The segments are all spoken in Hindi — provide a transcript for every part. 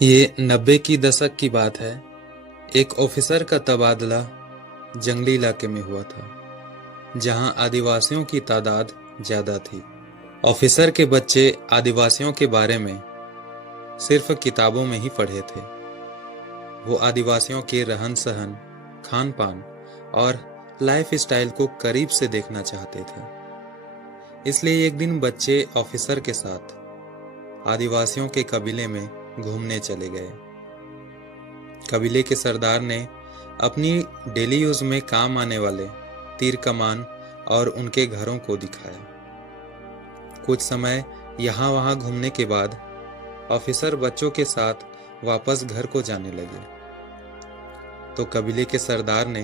ये 90 की दशक की बात है। एक ऑफिसर का तबादला जंगली इलाके में हुआ था, जहां आदिवासियों की तादाद ज्यादा थी। ऑफिसर के बच्चे आदिवासियों के बारे में सिर्फ किताबों में ही पढ़े थे। वो आदिवासियों के रहन सहन, खान पान और लाइफ स्टाइल को करीब से देखना चाहते थे। इसलिए एक दिन बच्चे ऑफिसर के साथ आदिवासियों के कबीले में घूमने चले गए। कबीले के सरदार ने अपनी डेली यूज में काम आने वाले तीर कमान और उनके घरों को दिखाया। कुछ समय यहाँ वहाँ घूमने के बाद ऑफिसर बच्चों के साथ वापस घर को जाने लगे, तो कबीले के सरदार ने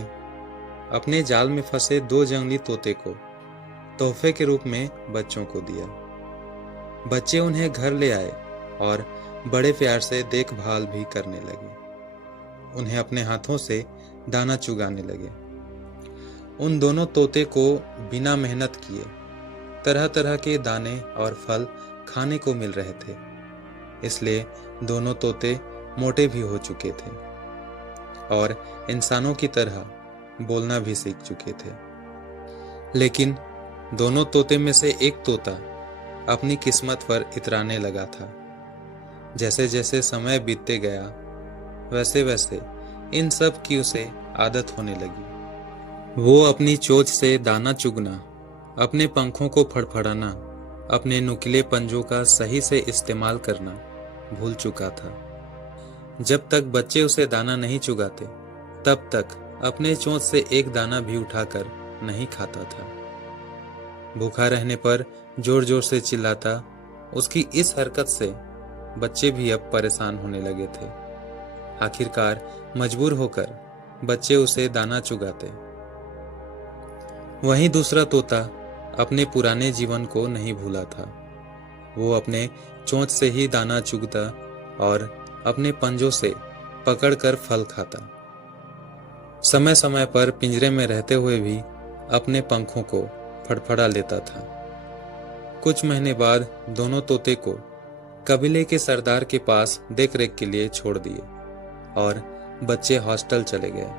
अपने जाल में फंसे 2 जंगली तोते को तोहफे के रूप में बच्चों को दिया। बच्चे उन्हें घर ले आए और बड़े प्यार से देखभाल भी करने लगे। उन्हें अपने हाथों से दाना चुगाने लगे। उन दोनों तोते को बिना मेहनत किए तरह तरह के दाने और फल खाने को मिल रहे थे, इसलिए दोनों तोते मोटे भी हो चुके थे और इंसानों की तरह बोलना भी सीख चुके थे। लेकिन दोनों तोते में से एक तोता अपनी किस्मत पर इतराने लगा था। जैसे जैसे समय बीतते गया, वैसे वैसे इन सब की उसे आदत होने लगी। वो अपनी चोंच से दाना चुगना, अपने पंखों को फड़फड़ाना, अपने नुकीले पंजों का सही से इस्तेमाल करना भूल चुका था। जब तक बच्चे उसे दाना नहीं चुगाते, तब तक अपने चोंच से एक दाना भी उठाकर नहीं खाता था। भूखा रहने पर जोर जोर से चिल्लाता। उसकी इस हरकत से बच्चे भी अब परेशान होने लगे थे। आखिरकार मजबूर होकर बच्चे उसे दाना चुगाते। वहीं दूसरा तोता अपने पुराने जीवन को नहीं भूला था। वो अपने चोंच से ही दाना चुगता और अपने पंजों से पकड़कर फल खाता। समय समय पर पिंजरे में रहते हुए भी अपने पंखों को फड़फड़ा लेता था। कुछ महीने बाद दोनों तोते को कबीले के सरदार के पास देखरेख के लिए छोड़ दिए और बच्चे हॉस्टल चले गए।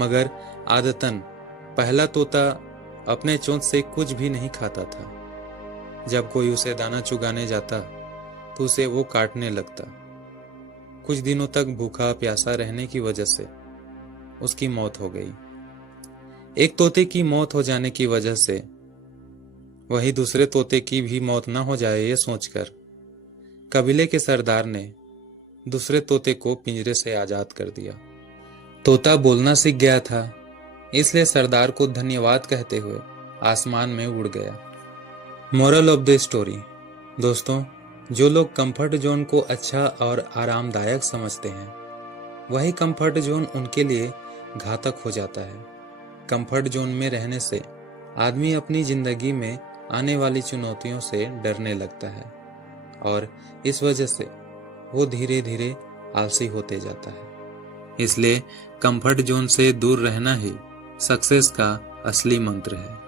मगर आदतन पहला तोता अपने चोंच से कुछ भी नहीं खाता था। जब कोई उसे दाना चुगाने जाता तो उसे वो काटने लगता। कुछ दिनों तक भूखा प्यासा रहने की वजह से उसकी मौत हो गई। एक तोते की मौत हो जाने की वजह से वही दूसरे तोते की भी मौत न हो जाए, ये सोचकर कबीले के सरदार ने दूसरे तोते को पिंजरे से आजाद कर दिया। तोता बोलना सीख गया था, इसलिए सरदार को धन्यवाद कहते हुए आसमान में उड़ गया। Moral of the story. दोस्तों, जो लोग कंफर्ट जोन को अच्छा और आरामदायक समझते हैं, वही कंफर्ट जोन उनके लिए घातक हो जाता है। कंफर्ट जोन में रहने से आदमी अपनी जिंदगी में आने वाली चुनौतियों से डरने लगता है और इस वजह से वो धीरे धीरे आलसी होते जाता है। इसलिए कंफर्ट जोन से दूर रहना ही सक्सेस का असली मंत्र है।